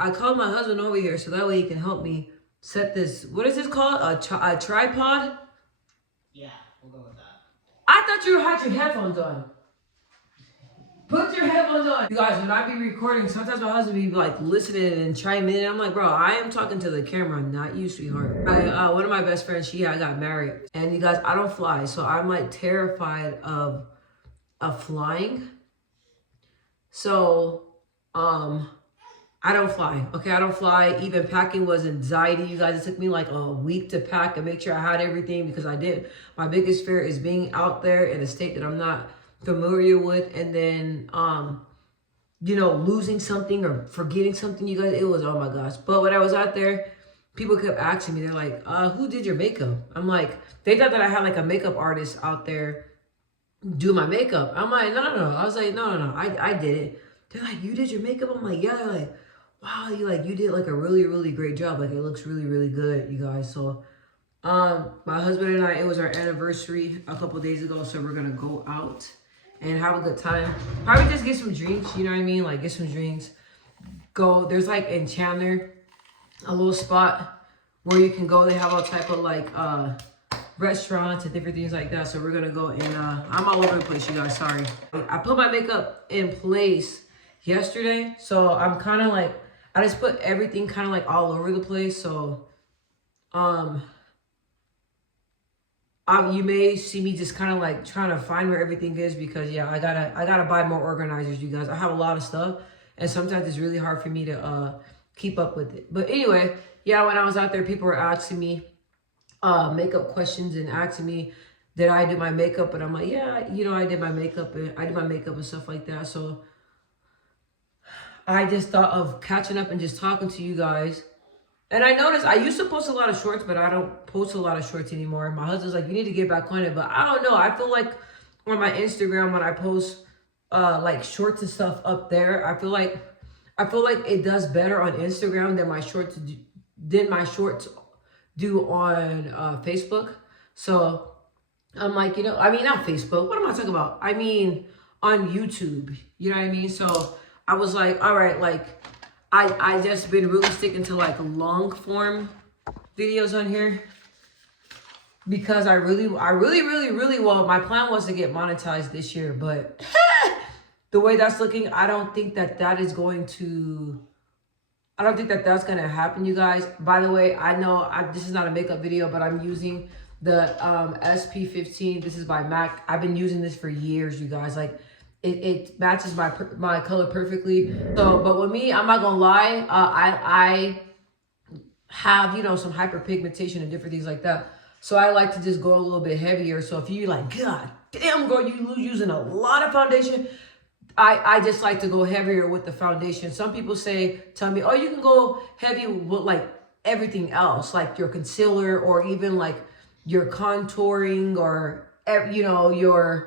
I called my husband over here so that way he can help me set this. What is this called? A tripod? Yeah, we'll go with that. I thought you had your headphones on. Put your headphones on. You guys, when I be recording, sometimes my husband be like listening and chiming in. I'm like, bro, I am talking to the camera, not you, sweetheart. One of my best friends, she got married. And you guys, I don't fly. So I'm like terrified of flying. So, I don't fly. Okay, I don't fly. Even packing was anxiety. You guys, it took me like a week to pack and make sure I had everything because I did. My biggest fear is being out there in a state that I'm not familiar with, and then losing something or forgetting something. You guys, it was, oh my gosh. But when I was out there, people kept asking me, they're like, who did your makeup? I'm like, they thought that I had like a makeup artist out there do my makeup. I'm like, no. I was like, no, I did it. They're like, you did your makeup? I'm like, yeah. They're like, wow, you did like a really, really great job. Like, it looks really, really good, you guys. So my husband and I, it was our anniversary a couple days ago, so we're gonna go out and have a good time. Probably just get some drinks, you know what I mean? Like, get some drinks. Go, there's like in Chandler, a little spot where you can go. They have all type of like restaurants and different things like that. So we're gonna go and I'm all over the place, you guys, sorry. I put my makeup in place yesterday, so I'm kind of like, I just put everything kind of like all over the place. So you may see me just kind of like trying to find where everything is because yeah, I gotta buy more organizers, you guys. I have a lot of stuff and sometimes it's really hard for me to keep up with it. But anyway, yeah, when I was out there, people were asking me makeup questions and asking me did I do my makeup, and I'm like, yeah, I did my makeup and stuff like that. So I just thought of catching up and just talking to you guys. And I noticed I used to post a lot of shorts, but I don't post a lot of shorts anymore. My husband's like, you need to get back on it. But I don't know. I feel like on my Instagram, when I post like shorts and stuff up there, I feel like it does better on Instagram than my shorts do on Facebook. So I'm like, I mean, not Facebook. What am I talking about? I mean, on YouTube. You know what I mean? So I was like, all right, like, I just been really sticking to like long form videos on here because I really, well, my plan was to get monetized this year, but the way that's looking, I don't think that that's going to happen, you guys. By the way, I know this is not a makeup video, but I'm using the SP15. This is by MAC. I've been using this for years, you guys. Like, it matches my color perfectly. So, but with me, I'm not gonna lie, I have, some hyperpigmentation and different things like that. So I like to just go a little bit heavier. So if you like, God damn, girl, you using a lot of foundation, I just like to go heavier with the foundation. Some people tell me, oh, you can go heavy with like everything else, like your concealer or even like your contouring or, your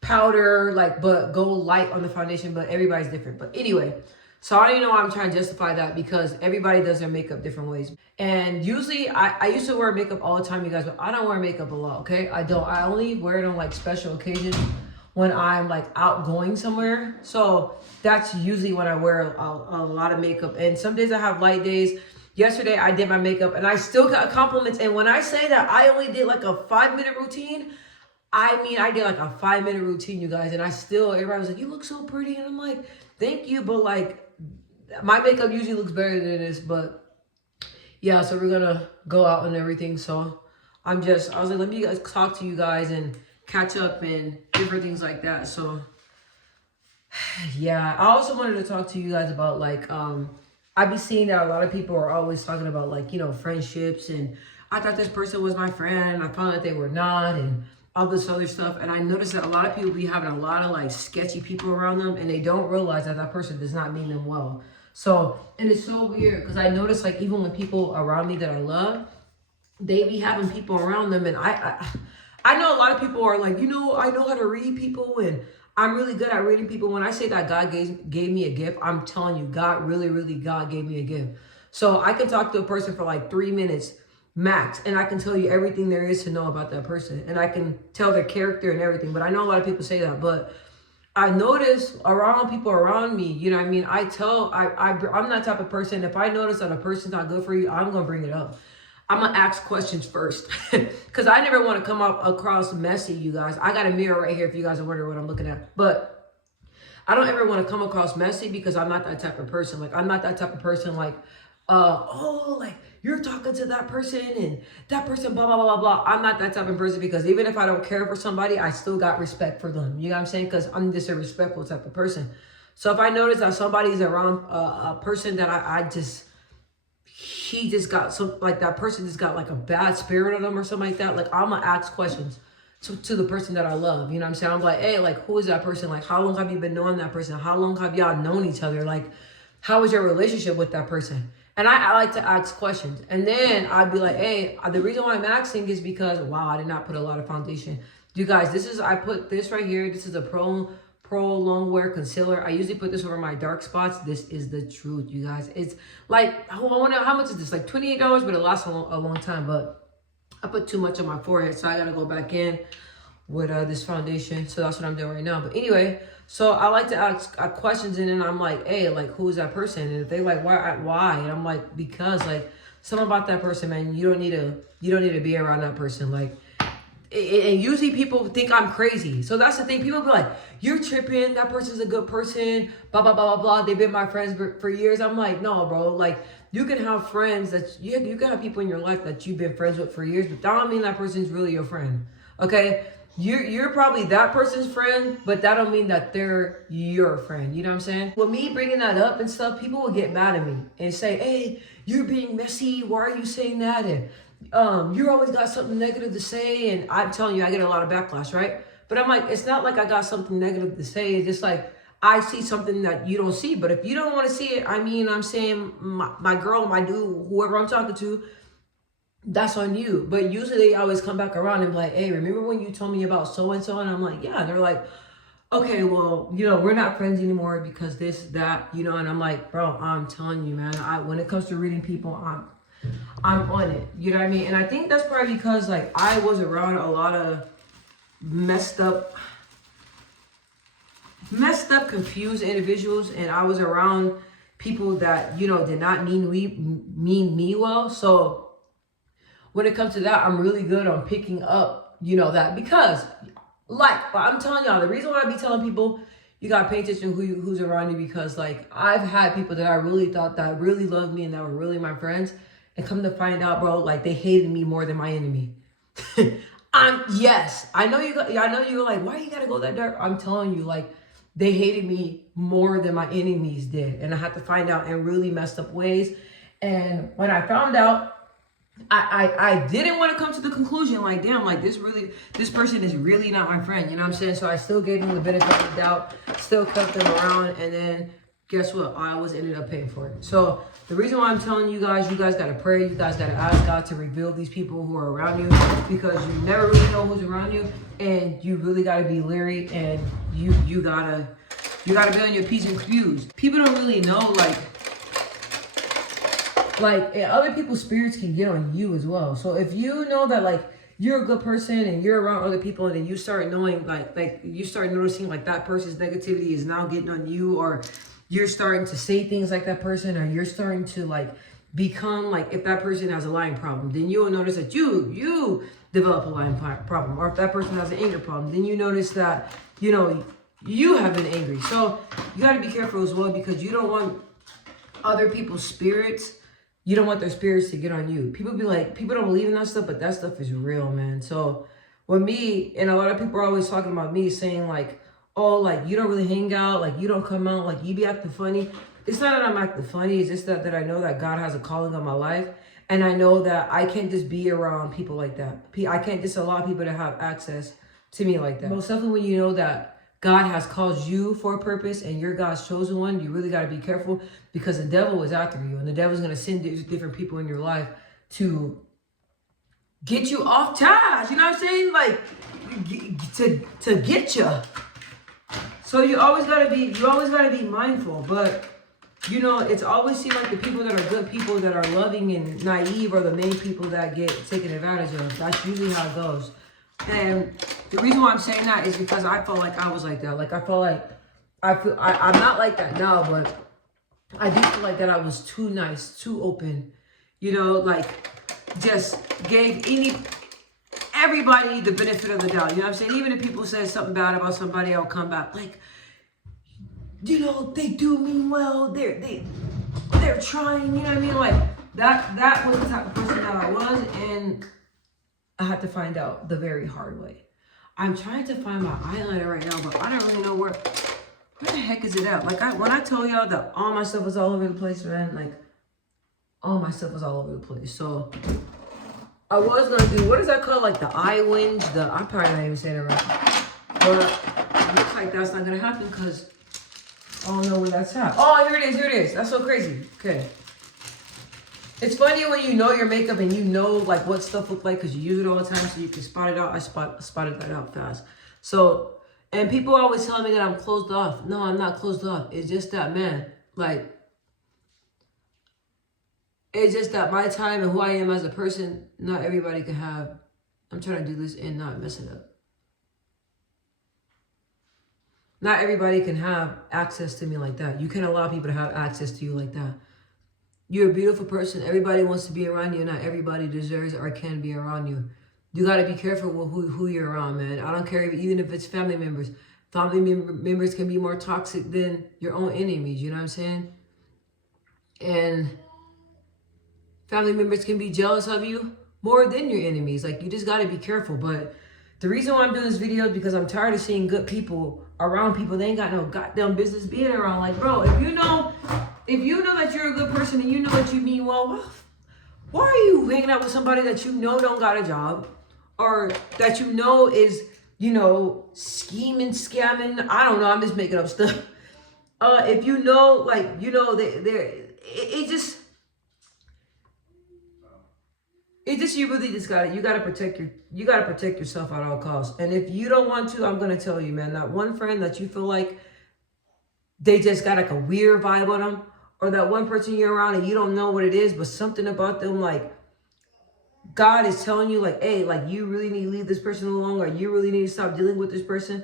powder, like, but go light on the foundation. But everybody's different. But anyway, so I don't even know why I'm trying to justify that because everybody does their makeup different ways. And usually I used to wear makeup all the time, you guys, but I don't wear makeup a lot, okay? I don't. I only wear it on like special occasions when I'm like out going somewhere. So that's usually when I wear a lot of makeup. And some days I have light days. Yesterday I did my makeup and I still got compliments. And when I say that I only did like a 5-minute routine, I mean, I did like a 5-minute routine, you guys. And everybody was like, you look so pretty. And I'm like, thank you. But like, my makeup usually looks better than this. But yeah, so we're gonna go out and everything. So I was like, let me guys talk to you guys and catch up and different things like that. So yeah, I also wanted to talk to you guys about like, I be seeing that a lot of people are always talking about like, friendships, and I thought this person was my friend, and I found out they were not, and all this other stuff. And I noticed that a lot of people be having a lot of like sketchy people around them, and they don't realize that person does not mean them well. So, and it's so weird because I noticed like even when people around me that I love, they be having people around them, and I know a lot of people are like, I know how to read people, and I'm really good at reading people. When I say that God gave me a gift, I'm telling you, God gave me a gift. So I can talk to a person for like 3 minutes max, and I can tell you everything there is to know about that person, and I can tell their character and everything. But I know a lot of people say that, but I notice around people around me, you know what I mean? I'm that type of person. If I notice that a person's not good for you, I'm going to bring it up. I'm going to ask questions first because I never want to come up across messy, you guys. I got a mirror right here if you guys are wondering what I'm looking at. But I don't ever want to come across messy because I'm not that type of person. Like, I'm not that type of person like, like you're talking to that person and that person, blah, blah, blah, blah, blah. I'm not that type of person because even if I don't care for somebody, I still got respect for them. You know what I'm saying? Because I'm just a respectful type of person. So if I notice that somebody's around a person that he just got some, like that person just got like a bad spirit on them or something like that, like I'm gonna ask questions to the person that I love. You know what I'm saying? I'm like, hey, like, who is that person? Like, how long have you been knowing that person? How long have y'all known each other? Like, how is your relationship with that person? And I like to ask questions. And then I'd be like, hey, the reason why I'm asking is because, wow, I did not put a lot of foundation. You guys, I put this right here. This is a Pro Long Wear Concealer. I usually put this over my dark spots. This is the truth, you guys. It's like, I wonder how much is this? Like $28, but it lasts a long time. But I put too much on my forehead, so I got to go back in with this foundation. So that's what I'm doing right now. But anyway, so I like to ask questions, and then I'm like, hey, like, who is that person? And if they like, why? And I'm like, because like something about that person, man, you don't need to be around that person. Like, and usually people think I'm crazy. So that's the thing. People be like, you're tripping. That person's a good person. Blah, blah, blah, blah, blah. They've been my friends for years. I'm like, no, bro. Like, you can have friends that you can have people in your life that you've been friends with for years, but that don't mean that person's really your friend. Okay? You're probably that person's friend, but that don't mean that they're your friend. You know what I'm saying? With me bringing that up and stuff, people will get mad at me and say, hey, you're being messy. Why are you saying that? And you always got something negative to say. And I'm telling you, I get a lot of backlash, right? But I'm like, it's not like I got something negative to say. It's just like, I see something that you don't see. But if you don't want to see it, I mean, I'm saying my girl, my dude, whoever I'm talking to, that's on you. But usually they always come back around and be like, hey, remember when you told me about so-and-so? And I'm like, yeah. And they're like, okay, well, we're not friends anymore because this, that, and I'm like, bro, I'm telling you, man, when it comes to reading people, I'm on it. You know what I mean? And I think that's probably because like I was around a lot of messed up, confused individuals, and I was around people that, did not mean me well. So when it comes to that, I'm really good on picking up, that because, like, I'm telling y'all, the reason why I be telling people you gotta pay attention to who's around you, because, like, I've had people that I really thought that really loved me and that were really my friends, and come to find out, bro, like, they hated me more than my enemy. Yes, I know you're like, why you gotta go that dark? I'm telling you, like, they hated me more than my enemies did, and I had to find out in really messed up ways. And when I found out, I didn't want to come to the conclusion like, damn, like this person is really not my friend. You know what I'm saying? So I still gave them the benefit of the doubt, still kept them around, and then guess what? I always ended up paying for it. So the reason why I'm telling you guys got to pray, you guys got to ask God to reveal these people who are around you, because you never really know who's around you, and you really got to be leery, and you gotta be on your P's and Q's. People don't really know, like other people's spirits can get on you as well. So if you know that like you're a good person and you're around other people, and then you start knowing like you start noticing like that person's negativity is now getting on you, or you're starting to say things like that person, or you're starting to like become like, if that person has a lying problem, then you will notice that you develop a lying problem. Or if that person has an anger problem, then you notice that you have been angry. So you got to be careful as well, because you don't want other people's spirits. You don't want their spirits to get on you. People don't believe in that stuff, but that stuff is real, man. So with me, and a lot of people are always talking about me, saying like, oh, like you don't really hang out, like you don't come out, like you be acting funny. It's not that I'm acting funny. It's just that I know that God has a calling on my life. And I know that I can't just be around people like that. I can't just allow people to have access to me like that. Most definitely when you know that God has called you for a purpose and you're God's chosen one, you really got to be careful, because the devil is after you, and the devil's going to send different people in your life to get you off task. You know what I'm saying? Like to get you. So you always got to be mindful. But it's always seemed like the people that are good people, that are loving and naive, are the main people that get taken advantage of. That's usually how it goes. And The reason why I'm saying that is because I felt like I was like that. Like I felt like I'm not like that now, but I do feel like that I was too nice, too open, you know, like just gave everybody the benefit of the doubt. You know what I'm saying? Even if people say something bad about somebody, I'll come back like, you know, they do mean well. They're trying. You know what I mean? Like that was the type of person that I was, and I had to find out the very hard way. I'm trying to find my eyeliner right now, but I don't really know where the heck is it at? Like when I told y'all that all my stuff was all over the place, man, like all my stuff was all over the place. So I was gonna do, what is that called? Like the eye whinge. I'm probably not even saying it right. But it looks like that's not gonna happen because I don't know where that's at. Oh, here it is. That's so crazy. Okay. It's funny when you know your makeup and you know like what stuff look like because you use it all the time, so you can spot it out. I spotted that out fast. So, and people always tell me that I'm closed off. No, I'm not closed off. It's just that, man, like, it's just that my time and who I am as a person, not everybody can have. I'm trying to do this and not mess it up. Not everybody can have access to me like that. You can't allow people to have access to you like that. You're a beautiful person. Everybody wants to be around you. Not everybody deserves or can be around you. You got to be careful with who you're around, man. I don't care even if it's family members. Family members can be more toxic than your own enemies. You know what I'm saying? And family members can be jealous of you more than your enemies. Like, you just got to be careful. But the reason why I'm doing this video is because I'm tired of seeing good people around people they ain't got no goddamn business being around. Like, bro, if you know that you're a good person and you know that you mean well, why are you hanging out with somebody that you know don't got a job? Or that you know is, you know, scheming, scamming. I don't know. I'm just making up stuff. If you know, like, you know, it just you really just you gotta protect yourself at all costs. And if you don't want to, I'm gonna tell you, man, that one friend that you feel like they just got like a weird vibe on them, or that one person you're around and you don't know what it is, but something about them, like, God is telling you, like, hey, like, you really need to leave this person alone, or you really need to stop dealing with this person.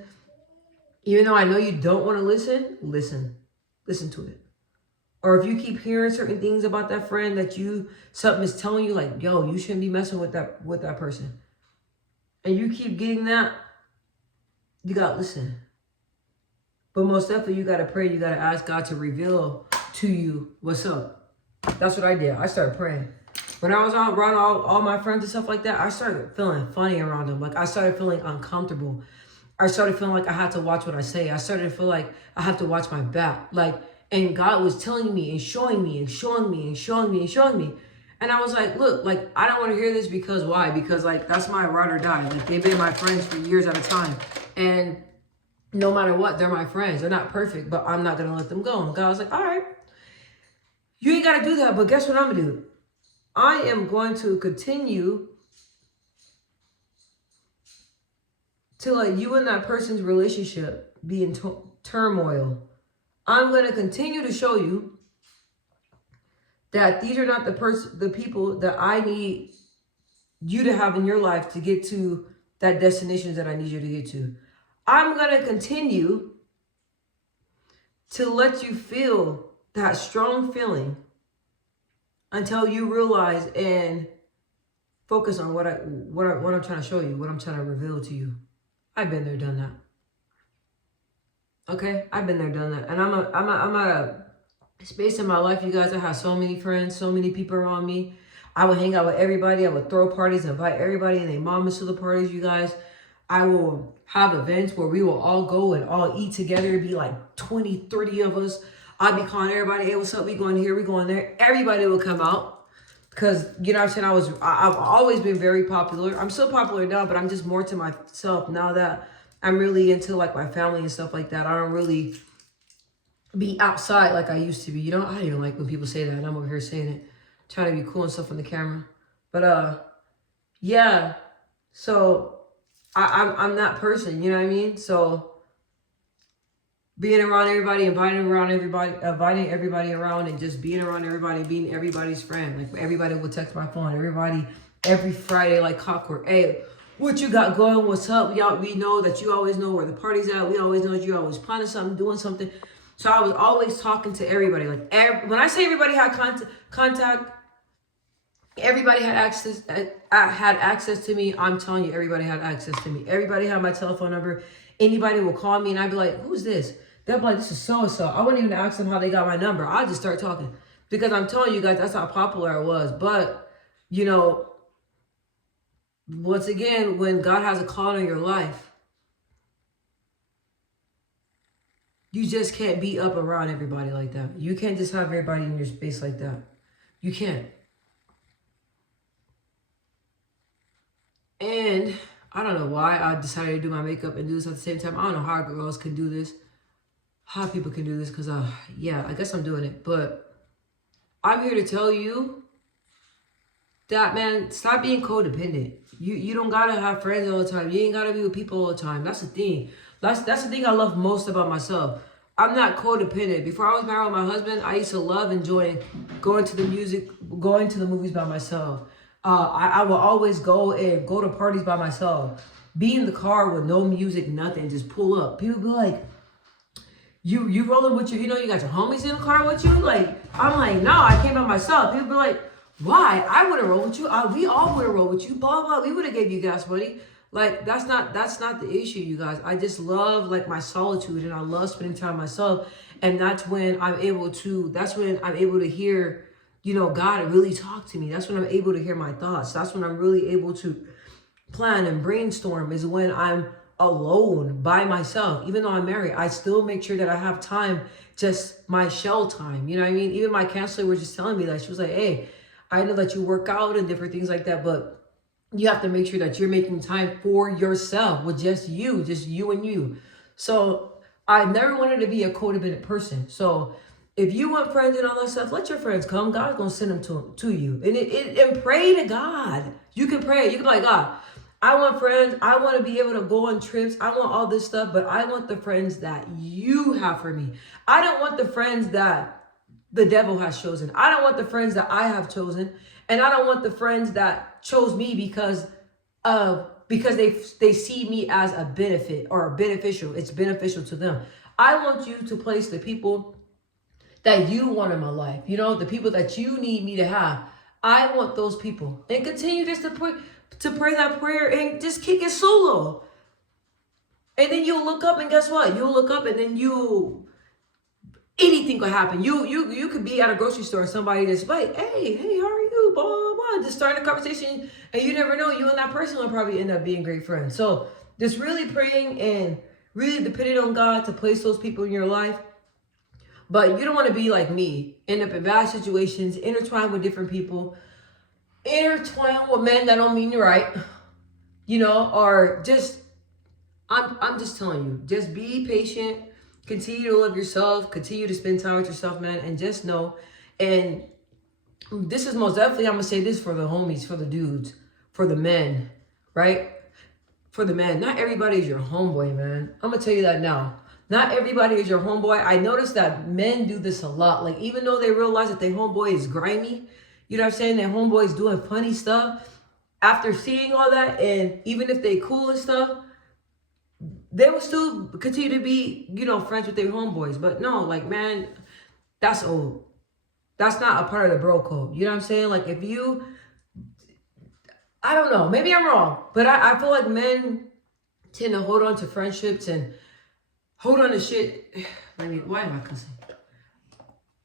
Even though I know you don't want to listen to it. Or if you keep hearing certain things about that friend that something is telling you, like, yo, you shouldn't be messing with that person, and you keep getting that, you got to listen. But most definitely, you got to pray. You got to ask God to reveal to you what's up. That's what I did. I started praying. When I was around all my friends and stuff like that, I started feeling funny around them. Like, I started feeling uncomfortable. I started feeling like I had to watch what I say. I started to feel like I have to watch my back. Like, and God was telling me and showing me and showing me and showing me and showing me. And I was like, look, like, I don't want to hear this because why? Because, like, that's my ride or die. Like, they've been my friends for years at a time. And no matter what, they're my friends. They're not perfect, but I'm not going to let them go. And God was like, all right, you ain't got to do that. But guess what I'm going to do? I am going to continue to let you and that person's relationship be in turmoil. I'm going to continue to show you that these are not the people that I need you to have in your life to get to that destination that I need you to get to. I'm going to continue to let you feel that strong feeling until you realize and focus on what I'm trying to show you, what I'm trying to reveal to you. I've been there, done that. Okay, I've been there, done that, and I'm at a space in my life, you guys. I have so many friends, so many people around me. I would hang out with everybody. I would throw parties, invite everybody and their mamas to the parties, you guys. I will have events where we will all go and all eat together. It'd be like 20, 30 of us. I'd be calling everybody, hey, what's up? We going here, we going there. Everybody would come out because, you know what I'm saying, I've always been very popular. I'm still popular now, but I'm just more to myself now that I'm really into, like, my family and stuff like that. I don't really be outside like I used to be. You know, I don't even like when people say that, and I'm over here saying it, trying to be cool and stuff on the camera. But, yeah, so I'm that person, you know what I mean? So being around everybody, inviting everybody around, and just being around everybody, being everybody's friend. Like, everybody will text my phone. Every Friday, like clockwork. Hey, what you got going, what's up. We know that you always know where the party's at. We always know that you always planning something, doing something. So I was always talking to everybody. Like when I say everybody had contact, everybody had access to me. I'm telling you, everybody had access to me. Everybody had my telephone number. Anybody will call me and I'd be like, who's this? They'll be like, this is so-and-so. I wouldn't even ask them how they got my number. I'll just start talking. Because I'm telling you guys, that's how popular I was. But, you know, once again, when God has a call on your life, you just can't be up around everybody like that. You can't just have everybody in your space like that. You can't. And I don't know why I decided to do my makeup and do this at the same time. I don't know how girls can do this, how people can do this, because, yeah, I guess I'm doing it. But I'm here to tell you that, man, stop being codependent. You don't got to have friends all the time. You ain't got to be with people all the time. That's the thing. That's the thing I love most about myself. I'm not codependent. Before I was married with my husband, I used to love enjoying going to the movies by myself. I will always go to parties by myself. Be in the car with no music, nothing, just pull up. People be like, you rolling with you got your homies in the car with you? Like, I'm like, no, I came by myself. People be like, why? I wouldn't roll with you. We all wouldn't roll with you. Blah, blah. We would have gave you gas money. Like, that's not the issue, you guys. I just love, like, my solitude, and I love spending time myself. And that's when I'm able to hear, God really talk to me. That's when I'm able to hear my thoughts. That's when I'm really able to plan and brainstorm, is when I'm alone by myself. Even though I'm married, I still make sure that I have time, just my shell time. You know what I mean? Even my counselor was just telling me that. She was like, hey, I know that you work out and different things like that, but you have to make sure that you're making time for yourself with just you and you. So I never wanted to be a codependent person. So if you want friends and all that stuff, let your friends come. God's going to send them to you. And pray to God. You can pray. You can be like, God, I want friends. I want to be able to go on trips. I want all this stuff, but I want the friends that you have for me. I don't want the friends that the devil has chosen. I don't want the friends that I have chosen. And I don't want the friends that chose me because they see me as a benefit or a beneficial. It's beneficial to them. I want you to place the people that you want in my life. The people that you need me to have. I want those people. And continue just to pray that prayer and just kick it solo. And then you'll look up, and guess what? You'll look up, and then anything could happen. You could be at a grocery store and somebody just like, hey, how are you? Blah, blah, blah. Just starting a conversation, and you never know, you and that person will probably end up being great friends. So just really praying and really depending on God to place those people in your life. But you don't want to be like me, end up in bad situations, intertwine with different people, intertwine with men that don't mean you're right, or just, I'm just telling you, just be patient. Continue to love yourself. Continue to spend time with yourself, man. And just know, and this is most definitely, I'm going to say this for the homies, for the dudes, for the men, right? For the men. Not everybody is your homeboy, man. I'm going to tell you that now. Not everybody is your homeboy. I noticed that men do this a lot. Like, even though they realize that their homeboy is grimy, you know what I'm saying? Their homeboy is doing funny stuff. After seeing all that, and even if they cool and stuff, they will still continue to be, friends with their homeboys. But no, like, man, that's old. That's not a part of the bro code. You know what I'm saying? Like, I don't know, maybe I'm wrong, but I feel like men tend to hold on to friendships and hold on to shit. Why am I cussing?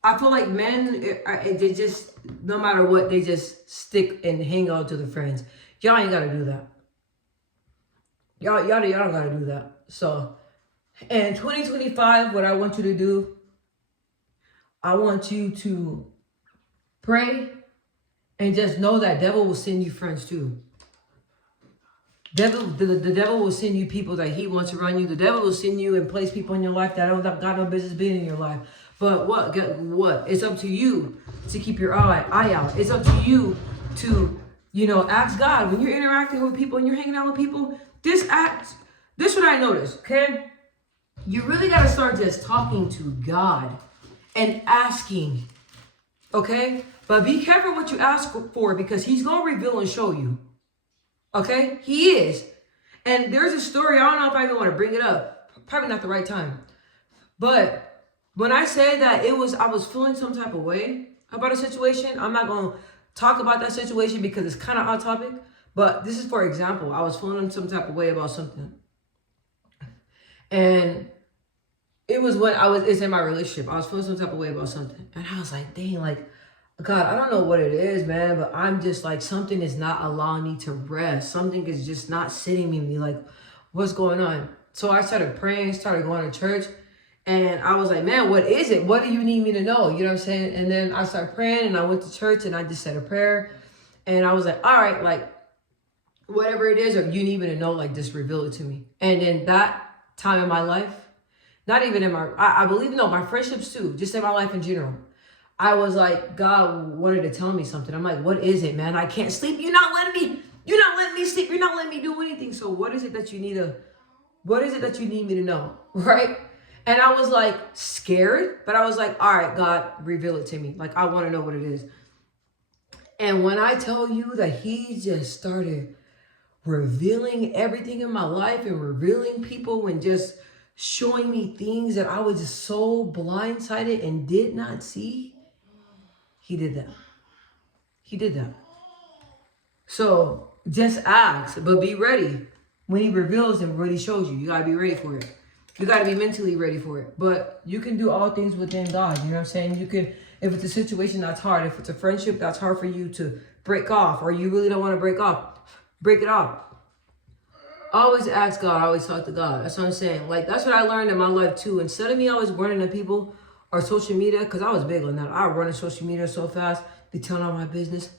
I feel like men, they just, no matter what, they just stick and hang on to the friends. Y'all ain't got to do that. Y'all don't got to do that. So, in 2025, what I want you to do, I want you to pray and just know that devil will send you friends too. The devil will send you people that he wants around you. The devil will send you and place people in your life that don't got no business being in your life. But what? It's up to you to keep your eye out. It's up to you to, ask God. When you're interacting with people and you're hanging out with people, this what I noticed, okay? You really got to start just talking to God and asking, okay? But be careful what you ask for, because he's going to reveal and show you, Okay? He is. And there's a story, I don't know if I even want to bring it up. Probably not the right time. But when I say that I was feeling some type of way about a situation, I'm not going to talk about that situation because it's kind of off topic. But this is for example, I was feeling some type of way about something. And it was when it's in my relationship. I was feeling some type of way about something. And I was like, dang, like, God, I don't know what it is, man, but I'm just like, something is not allowing me to rest. Something is just not sitting in me. Like, what's going on? So I started praying, started going to church. And I was like, man, what is it? What do you need me to know? You know what I'm saying? And then I started praying and I went to church and I just said a prayer. And I was like, all right, like, whatever it is, or you need me to know, like, just reveal it to me. And in that time in my life, not even in I believe, no, my friendships too, just in my life in general, I was like, God wanted to tell me something. I'm like, what is it, man? I can't sleep. You're not letting me sleep. You're not letting me do anything. So what is it that you need me to know? Right? And I was like scared, but I was like, all right, God, reveal it to me. Like, I want to know what it is. And when I tell you that he just started revealing everything in my life and revealing people and just showing me things that I was just so blindsided and did not see, he did that. He did that. So just ask, but be ready. When he reveals and what he shows you, you got to be ready for it. You got to be mentally ready for it. But you can do all things within God. You know what I'm saying? You can, if it's a situation that's hard, if it's a friendship that's hard for you to break off, or you really don't want to break it off. Always ask God. Always talk to God. That's what I'm saying. Like, that's what I learned in my life too. Instead of me always running to people or social media, because I was big on that. I run to social media so fast, be telling all my business.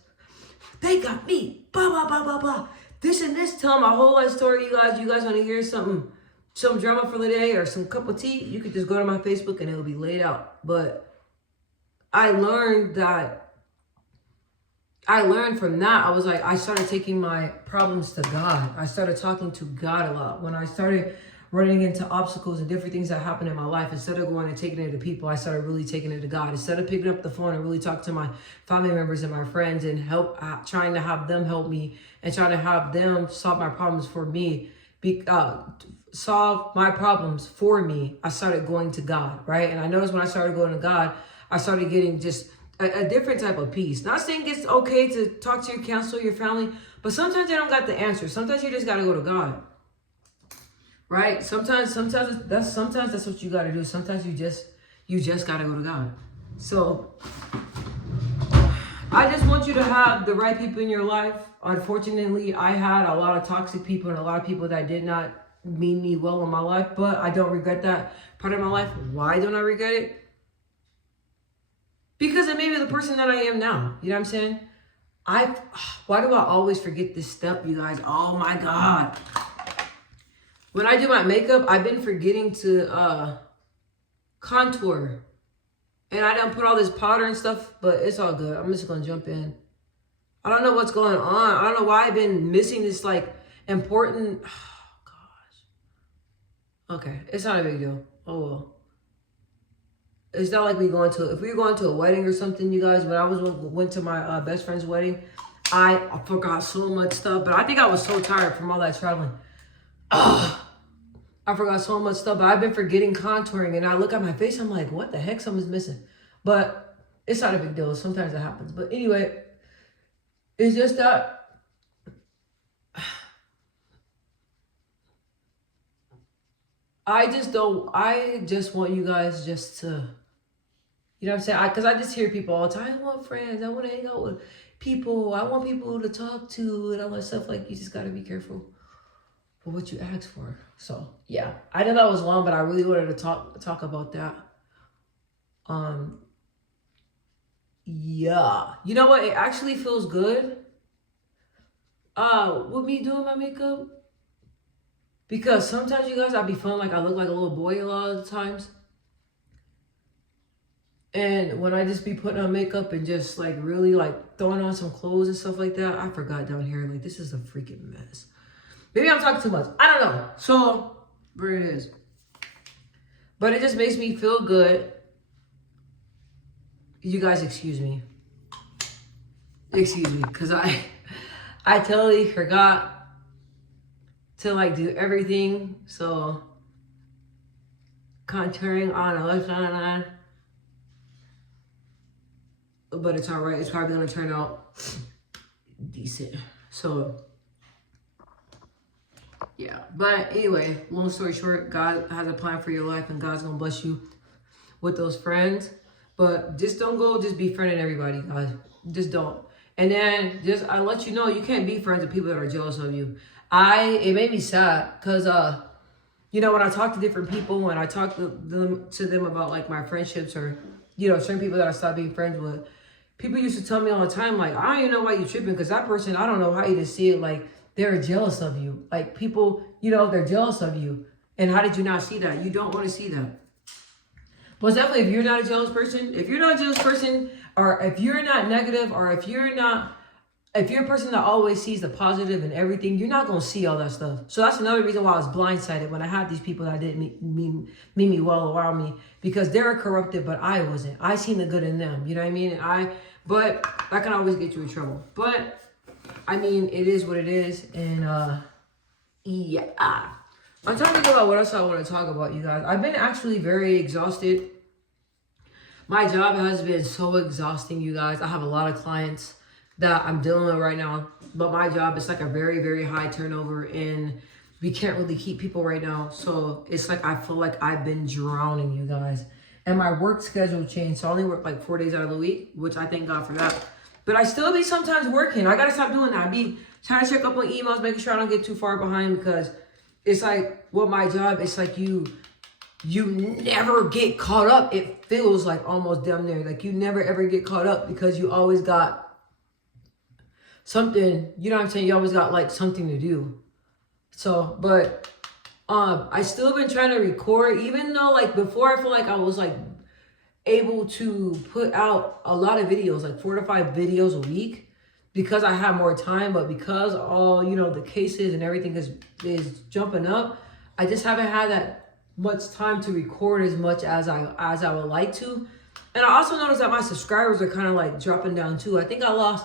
They got me. Blah, blah, blah, blah, blah. This and this, telling my whole life story, you guys. You guys want to hear some drama for the day or some cup of tea? You could just go to my Facebook and it'll be laid out. But I learned from that. I was like, I started taking my problems to God. I started talking to God a lot. When I started running into obstacles and different things that happened in my life, instead of going and taking it to people, I started really taking it to God. Instead of picking up the phone and really talk to my family members and my friends and trying to have them help me and trying to have them solve my problems for me, solve my problems for me, I started going to God, right? And I noticed when I started going to God, I started getting just a different type of peace. Not saying it's okay to talk to your counselor, your family, but sometimes they don't got the answer. Sometimes you just got to go to God. Right? Sometimes that's what you got to do. Sometimes you just got to go to God. So I just want you to have the right people in your life. Unfortunately, I had a lot of toxic people and a lot of people that did not mean me well in my life, but I don't regret that part of my life. Why don't I regret it? Because it made me the person that I am now. You know what I'm saying? Why do I always forget this step, you guys? Oh my God. When I do my makeup, I've been forgetting to contour. And I done put all this powder and stuff, but it's all good. I'm just going to jump in. I don't know what's going on. I don't know why I've been missing this, like, important... Oh, gosh. Okay, it's not a big deal. Oh, well. It's not like if we were going to a wedding or something, you guys, when I went to my best friend's wedding, I forgot so much stuff. But I think I was so tired from all that traveling. I forgot so much stuff, but I've been forgetting contouring, and I look at my face, I'm like, what the heck, something's missing. But it's not a big deal. Sometimes it happens. But anyway, it's just that I just want you guys just to, you know what I'm saying? Because I just hear people all the time, I want friends, I want to hang out with people, I want people to talk to, and all that stuff. Like, you just got to be careful for what you ask for. So yeah, I know that was long, but I really wanted to talk about that. Yeah, you know what? It actually feels good. With me doing my makeup, because sometimes, you guys, I be feeling like I look like a little boy a lot of the times. And when I just be putting on makeup and just like really like throwing on some clothes and stuff like that, I forgot down here, like, this is a freaking mess. Maybe I'm talking too much. I don't know. So, where it is. But it just makes me feel good. You guys excuse me. Excuse me. Because I totally forgot to like do everything. So contouring on a left line, but it's all right. It's probably gonna turn out decent. So yeah, but anyway, long story short, God has a plan for your life, and God's gonna bless you with those friends. But just don't go just befriending everybody, guys. Just don't. And then just I let you know you can't be friends with people that are jealous of you. It made me sad because you know, when I talk to different people, when I talk to them about like my friendships or, you know, certain people that I stopped being friends with, people used to tell me all the time, like, I don't even know why you tripping, because that person, I don't know how you just see it, like, they're jealous of you. Like, people, you know, they're jealous of you. And how did you not see that? You don't want to see that. But definitely, if you're not a jealous person, or if you're not negative, or if you're a person that always sees the positive in everything, you're not going to see all that stuff. So that's another reason why I was blindsided when I had these people that didn't mean me well around me, because they're corrupted, but I wasn't. I seen the good in them. You know what I mean? But that can always get you in trouble. But I mean, it is what it is. And yeah. I'm trying to think about what else I want to talk about, you guys. I've been actually very exhausted. My job has been so exhausting, you guys. I have a lot of clients that I'm dealing with right now, but my job is like a very, very high turnover, and we can't really keep people right now. So it's like I feel like I've been drowning, you guys. And my work schedule changed, so I only work like 4 days out of the week, which I thank God for that. But I still be sometimes working. I gotta stop doing that. I be trying to check up on emails, making sure I don't get too far behind, because it's like with my job, it's like you never get caught up. It feels like almost damn near like you never ever get caught up, because you always got something, you know what I'm saying? You always got like something to do. So, but I still been trying to record, even though like before I feel like I was like able to put out a lot of videos, like 4 to 5 videos a week, because I have more time. But because all, you know, the cases and everything is jumping up, I just haven't had that much time to record as much as I would like to. And I also noticed that my subscribers are kind of like dropping down too. I think I lost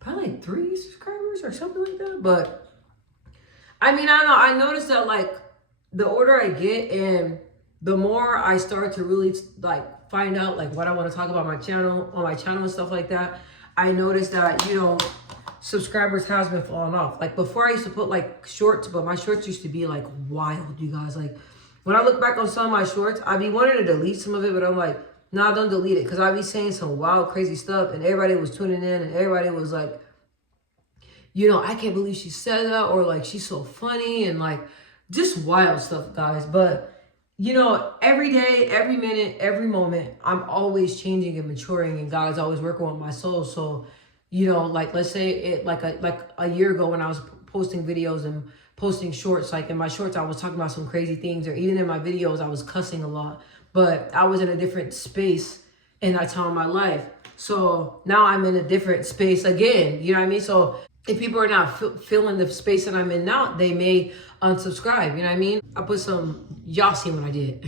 probably like 3 subscribers or something like that. But I mean, I don't know. I noticed that like the older I get and the more I start to really like find out like what I want to talk about on my channel and stuff like that, I noticed that, you know, subscribers has been falling off. Like before I used to put like shorts, but my shorts used to be like wild, you guys. Like when I look back on some of my shorts, I be wanting to delete some of it, but I'm like, nah, don't delete it, because I be saying some wild, crazy stuff, and everybody was tuning in, and everybody was like, you know, I can't believe she said that, or like, she's so funny, and like, just wild stuff, guys. But, you know, every day, every minute, every moment, I'm always changing and maturing, and God's always working with my soul. So, you know, like, let's say it like a year ago when I was posting videos and posting shorts, like in my shorts, I was talking about some crazy things, or even in my videos, I was cussing a lot. But I was in a different space in that time of my life. So now I'm in a different space again. You know what I mean? So if people are not feeling the space that I'm in now, they may unsubscribe. You know what I mean? I put y'all seen what I did.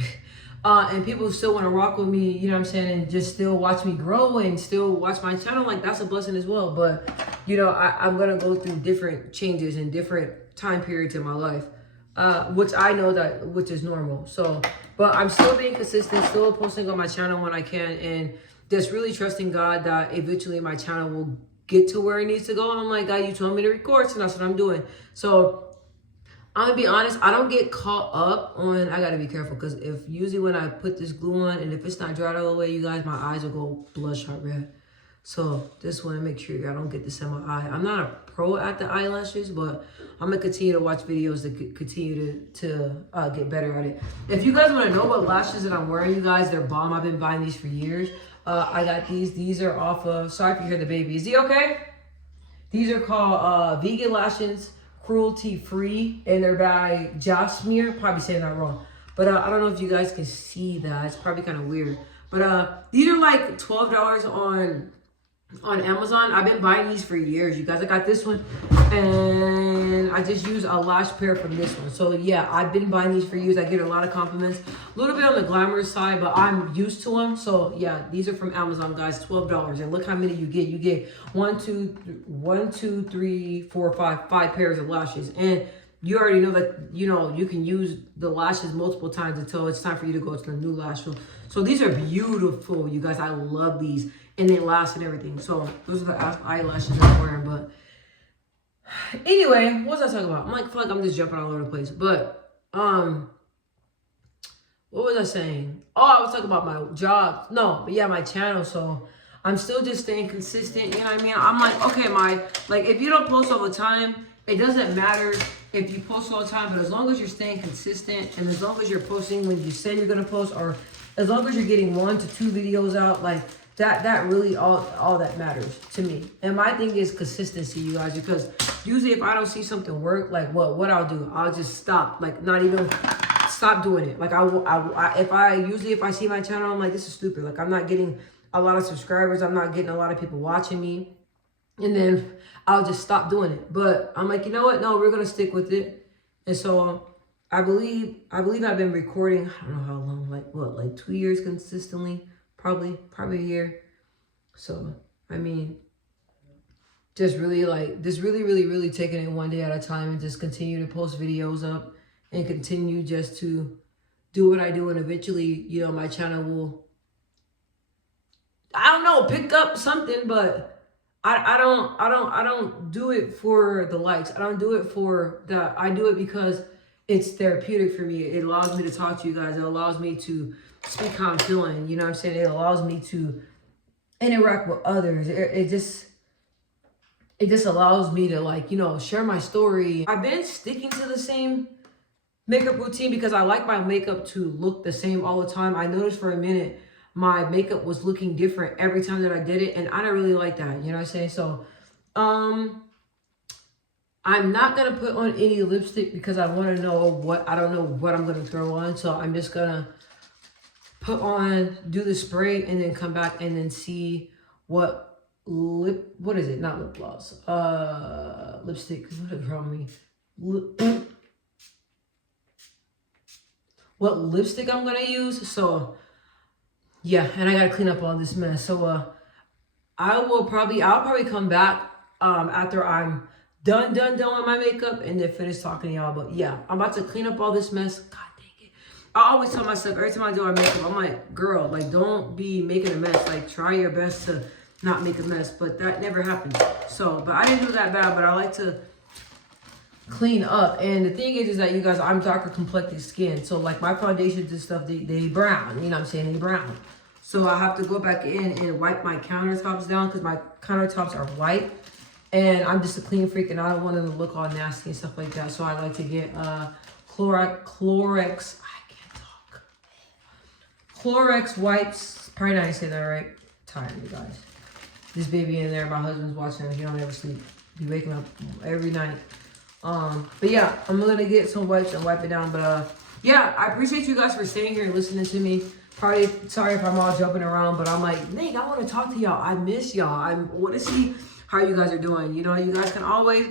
And people still want to rock with me, you know what I'm saying? And just still watch me grow and still watch my channel. Like, that's a blessing as well. But, you know, I'm going to go through different changes in different time periods in my life. Which I know which is normal. So, but I'm still being consistent, still posting on my channel when I can, and just really trusting God that eventually my channel will get to where it needs to go. And I'm like, God, you told me to record, so that's what I'm doing. So I'm gonna be honest, I don't get caught up on, I gotta be careful, because usually when I put this glue on and if it's not dried all the way, you guys, my eyes will go bloodshot red. So just want to make sure I don't get this in my eye. I'm not a pro at the eyelashes, but I'm going to continue to watch videos that continue to get better at it. If you guys want to know what lashes that I'm wearing, you guys, they're bomb. I've been buying these for years. I got these. These are off of, sorry if you hear the baby. Is he okay? These are called Vegan Lashes, cruelty free, and they're by Josmere. Probably saying that wrong. But I don't know if you guys can see that. It's probably kind of weird. But these are like $12 on on Amazon. I've been buying these for years, you guys. I got this one, and I just use a lash pair from this one. So yeah, I've been buying these for years. I get a lot of compliments. A little bit on the glamorous side, but I'm used to them. So yeah, these are from Amazon, guys. $12, and look how many you get. You get 5 pairs of lashes, and you already know that, you know, you can use the lashes multiple times until it's time for you to go to the new lash room. So these are beautiful, you guys. I love these, and they last and everything. So those are the eyelashes I'm wearing. But anyway, what was I talking about? I feel like I'm just jumping all over the place. But what was I saying? Oh, I was talking about my job. No, but yeah, my channel. So I'm still just staying consistent. You know what I mean? I'm like, okay, if you don't post all the time, it doesn't matter if you post all the time, but as long as you're staying consistent, and as long as you're posting when you say you're gonna post, or as long as you're getting 1 to 2 videos out, like that really all that matters to me. And my thing is consistency, you guys, because usually if I don't see something work, like what I'll do, I'll just stop, like not even stop doing it. Like if I see my channel, I'm like, this is stupid. Like I'm not getting a lot of subscribers, I'm not getting a lot of people watching me, and then I'll just stop doing it. But I'm like, you know what? No, we're gonna stick with it. And so I believe I've been recording, I don't know how long, like 2 years consistently, probably a year. So I mean, just really really taking it one day at a time, and just continue to post videos up, and continue just to do what I do, and eventually, you know, my channel will, I don't know, pick up something. But I don't do it for the likes. I don't do it for that. I do it because it's therapeutic for me. It allows me to talk to you guys. It allows me to speak how I'm feeling. You know what I'm saying? It allows me to interact with others. It just allows me to, like, you know, share my story. I've been sticking to the same makeup routine because I like my makeup to look the same all the time. I noticed for a minute my makeup was looking different every time that I did it, and I don't really like that, you know what I'm saying? So I'm not gonna put on any lipstick because I want to know I don't know what I'm gonna throw on. So I'm just gonna do the spray, and then come back and then see what is it? Not lip gloss, lipstick. What is wrong with me? What lipstick I'm gonna use. So yeah, and I gotta clean up all this mess. So I'll probably come back after I'm done with my makeup, and then finish talking to y'all. But yeah, I'm about to clean up all this mess. God dang it. I always tell myself every time I do my makeup, I'm like, girl, like, don't be making a mess. Like, try your best to not make a mess. But that never happens. So, but I didn't do that bad, but I like to clean up. And the thing is that, you guys, I'm darker complected skin. So like my foundations and stuff, they brown. You know what I'm saying? They brown. So I have to go back in and wipe my countertops down because my countertops are white. And I'm just a clean freak, and I don't want them to look all nasty and stuff like that. So I like to get Clorox. I can't talk. Clorox wipes. Probably not gonna say that right. I'm tired, you guys. This baby in there, my husband's watching him. He don't ever sleep. He waking up every night. But yeah, I'm gonna get some wipes and wipe it down. But yeah, I appreciate you guys for staying here and listening to me. Probably sorry if I'm all jumping around, but I'm like, Nate, I want to talk to y'all. I miss y'all. I want to see how you guys are doing. You know, you guys can always,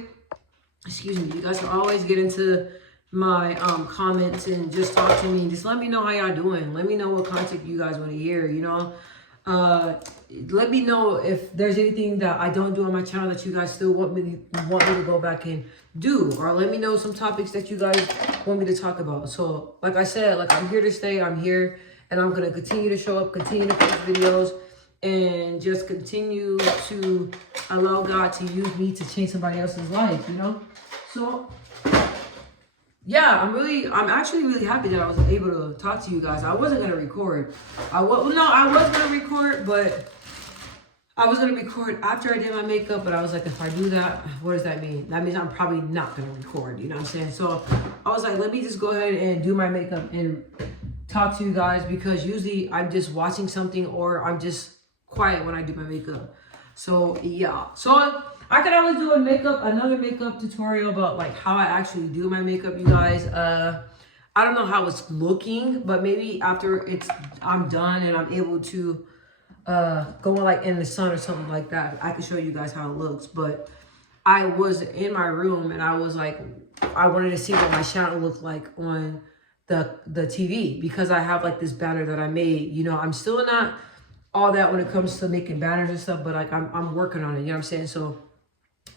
you guys can always get into my comments and just talk to me. Just let me know how y'all doing. Let me know what content you guys want to hear, you know. Let me know if there's anything that I don't do on my channel that you guys still want me to go back and do, or let me know some topics that you guys want me to talk about. So like I said, like, I'm here to stay. I'm here, and I'm gonna continue to show up, continue to post videos, and just continue to allow God to use me to change somebody else's life, you know. So yeah, I'm actually really happy that I was able to talk to you guys. I wasn't gonna record. I was gonna record, but I was gonna record after I did my makeup. But I was like, if I do that, what does that mean? That means I'm probably not gonna record. You know what I'm saying? So I was like, let me just go ahead and do my makeup and talk to you guys, because usually I'm just watching something, or I'm just quiet when I do my makeup. So yeah, so I could always do another makeup tutorial about like how I actually do my makeup, you guys. I don't know how it's looking, but maybe after I'm done and I'm able to going like in the sun or something like that, I can show you guys how it looks. But I was in my room and I was like, I wanted to see what my channel looked like on the TV, because I have like this banner that I made. You know, I'm still not all that when it comes to making banners and stuff, but like I'm working on it, you know what I'm saying? So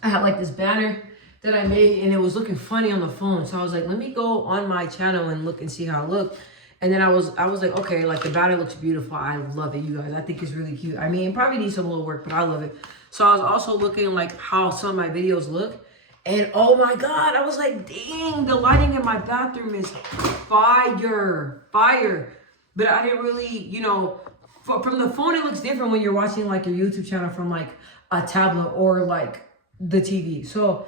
I had like this banner that I made and it was looking funny on the phone. So I was like, let me go on my channel and look and see how it looked. And then I was like, okay, like the banner looks beautiful. I love it, you guys. I think it's really cute. I mean, it probably needs some little work, but I love it. So I was also looking like how some of my videos look. And oh my God, I was like, dang, the lighting in my bathroom is fire. But I didn't really, you know, from the phone, it looks different when you're watching like your YouTube channel from like a tablet or like the TV. So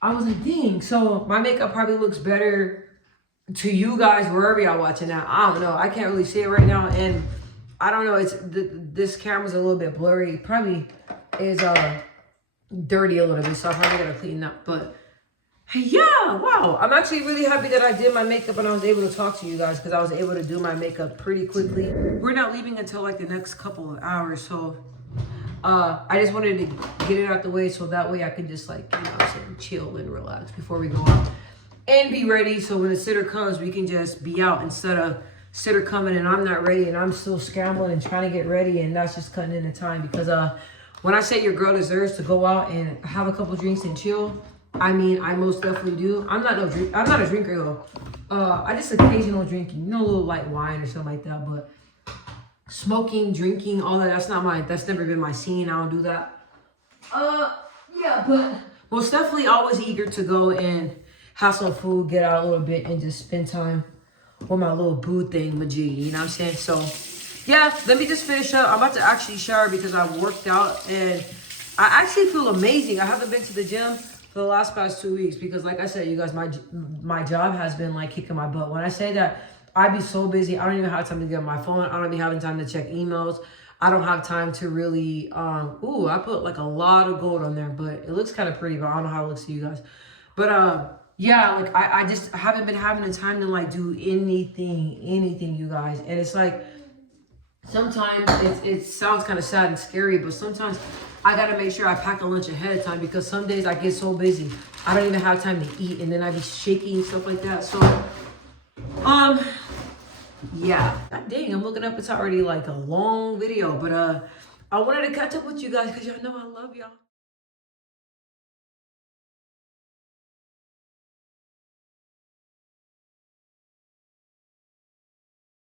I was like, dang. So my makeup probably looks better to you guys wherever y'all watching that. I don't know. I can't really see it right now, and I don't know. It's this camera's a little bit blurry. It probably is dirty a little bit, so I probably gotta clean up. But hey, yeah, wow. I'm actually really happy that I did my makeup and I was able to talk to you guys, because I was able to do my makeup pretty quickly. We're not leaving until like the next couple of hours, so I just wanted to get it out the way so that way I can just like, you know what I'm saying, chill and relax before we go out and be ready. So when the sitter comes, we can just be out instead of sitter coming and I'm not ready and I'm still scrambling and trying to get ready, and that's just cutting into time. Because when I say your girl deserves to go out and have a couple drinks and chill, I mean, I most definitely do. I'm not a drinker though. I just occasional drinking, you know, a little light wine or something like that. But smoking, drinking, all that, that's never been my scene. I don't do that. Yeah, but most definitely always eager to go and have some food, get out a little bit, and just spend time with my little boo thing, Majig, you know what I'm saying? So, yeah, let me just finish up. I'm about to actually shower because I worked out, and I actually feel amazing. I haven't been to the gym for the past 2 weeks because, like I said, you guys, my job has been, like, kicking my butt. When I say that, I be so busy. I don't even have time to get on my phone. I don't be having time to check emails. I don't have time to really, I put, like, a lot of gold on there, but it looks kind of pretty, but I don't know how it looks to you guys. But, yeah, like I just haven't been having the time to like do anything, you guys. And it's like, sometimes it sounds kind of sad and scary, but sometimes I gotta make sure I pack a lunch ahead of time, because some days I get so busy, I don't even have time to eat, and then I be shaky and stuff like that. So, yeah. God dang, I'm looking up, it's already like a long video, but I wanted to catch up with you guys because y'all know I love y'all.